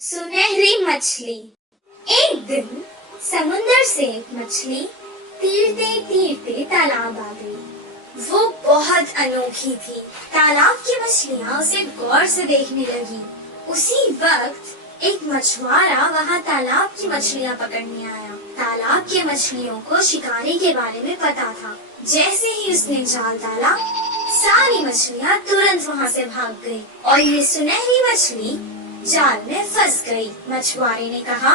सुनहरी मछली। एक दिन समुंदर से एक मछली तीरते तीरते तालाब आ गई। वो बहुत अनोखी थी। तालाब की मछलियाँ उसे गौर से देखने लगी। उसी वक्त एक मछुआरा वहाँ तालाब की मछलियाँ पकड़ने आया। तालाब के मछलियों को शिकारी के बारे में पता था। जैसे ही उसने जाल डाला, सारी मछलियाँ तुरंत वहाँ से भाग गई और ये सुनहरी मछली जाल में फंस गई। मछुआरे ने कहा,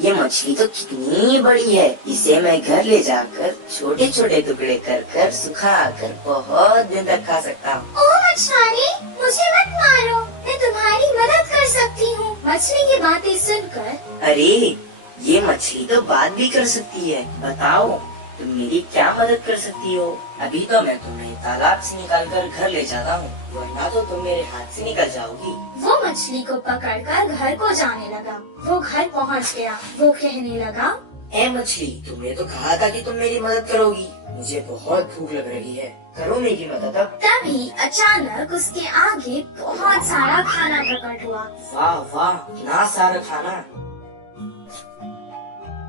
ये मछली तो कितनी बड़ी है, इसे मैं घर ले जाकर छोटे छोटे टुकड़े कर कर सुखा कर बहुत दिन तक खा सकता हूँ। ओ मछुआरे, मुझे मत मारो, मैं तुम्हारी मदद कर सकती हूँ। मछली की बातें सुनकर, अरे ये मछली तो बात भी कर सकती है, बताओ तुम मेरी क्या मदद कर सकती हो? अभी तो मैं तुम्हें तालाब से निकालकर घर ले जाता हूँ, वरना तो तुम मेरे हाथ से निकल जाओगी। वो मछली को पकड़कर घर को जाने लगा। वो घर पहुँच गया। वो कहने लगा, ए मछली, तुमने तो कहा था कि तुम मेरी मदद करोगी। मुझे बहुत भूख लग रही है, करो मेरी मदद अब। तभी अचानक उसके आगे बहुत सारा खाना प्रकट हुआ। वाह वाह, इतना सारा खाना।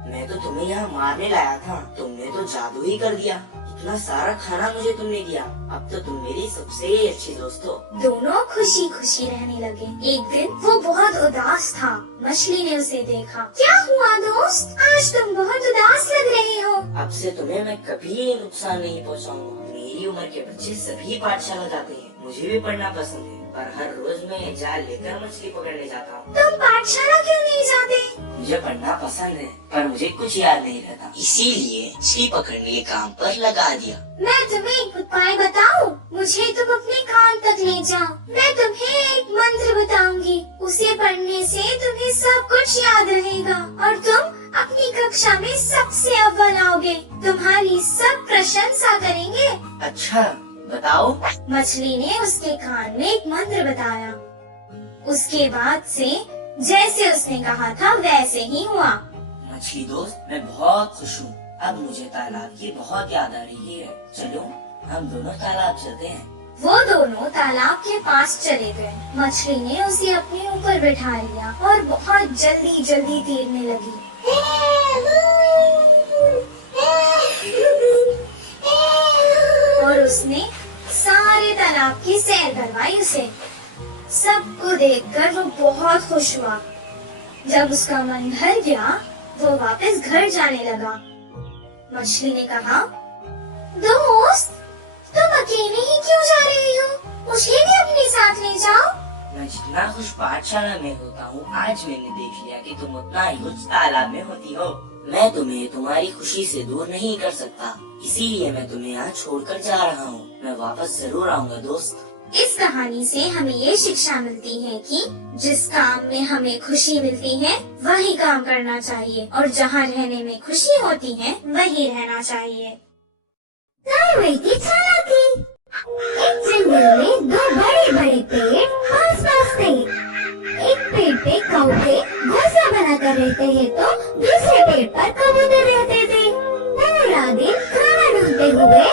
मैं तो तुम्हें यहाँ मारने लाया था, तुमने तो जादू ही कर दिया। इतना सारा खाना मुझे तुमने दिया, अब तो तुम मेरी सबसे अच्छी दोस्त हो। दोनों खुशी खुशी रहने लगे। एक दिन वो बहुत उदास था। मछली ने उसे देखा। क्या हुआ दोस्त, आज तुम बहुत उदास लग रहे हो। अब से तुम्हें मैं कभी नुकसान नहीं पहुँचाऊंगा। मेरी उम्र के बच्चे सभी पाठशाला जाते हैं, मुझे भी पढ़ना पसंद है, पर हर रोज मैं जाल लेकर मछली पकड़ने जाता हूँ। तुम पाठशाला क्यों नहीं जाते? मुझे पढ़ना पसंद है, पर मुझे कुछ याद नहीं रहता, इसीलिए मछली पकड़ने के काम पर लगा दिया। मैं तुम्हें एक उपाय बताऊं? मुझे तुम अपने कान तक ले जाओ। मैं तुम्हें एक मंत्र बताऊंगी। उसे पढ़ने से तुम्हें सब कुछ याद रहेगा और तुम अपनी कक्षा में सबसे अव्वल आओगे। तुम्हारी सब प्रशंसा करेंगे। अच्छा बताओ। मछली ने उसके कान में एक मंत्र बताया। उसके बाद से जैसे उसने कहा था वैसे ही हुआ। मछली दोस्त, मैं बहुत खुश हूँ। अब मुझे तालाब की बहुत याद आ रही है। चलो हम दोनों तालाब चलते हैं। वो दोनों तालाब के पास चले गए। मछली ने उसे अपने ऊपर बिठा लिया और बहुत जल्दी जल्दी तैरने लगी। और उसने सारे तालाब की सैर करवाई उसे। सबको देखकर वो बहुत खुश हुआ। जब उसका मन भर गया, वो वापस घर जाने लगा। मछली ने कहा, दोस्त, तुम अकेले ही क्यों जा रहे हो? मुझे भी अपने साथ ले जाओ। मैं जितना खुश पाठशाला में होता हूँ, आज मैंने देख लिया कि तुम उतना ही खुश तालाब में होती हो। मैं तुम्हें तुम्हारी खुशी से दूर नहीं कर सकता, इसीलिए मैं तुम्हें यहाँ छोड़कर जा रहा हूँ। मैं वापस जरूर आऊँगा दोस्त। इस कहानी से हमें ये शिक्षा मिलती है कि जिस काम में हमें खुशी मिलती है वही काम करना चाहिए और जहाँ रहने में खुशी होती है वही रहना चाहिए। एक जंगल में दो बड़े बड़े पेड़ पास पास थे। एक पेड़ पे कौवे घोंसला बनाकर रहते हैं तो दूसरे पेड़ पर कबूतर रहते थे। पूरा दिन खाना ढूंढते हुए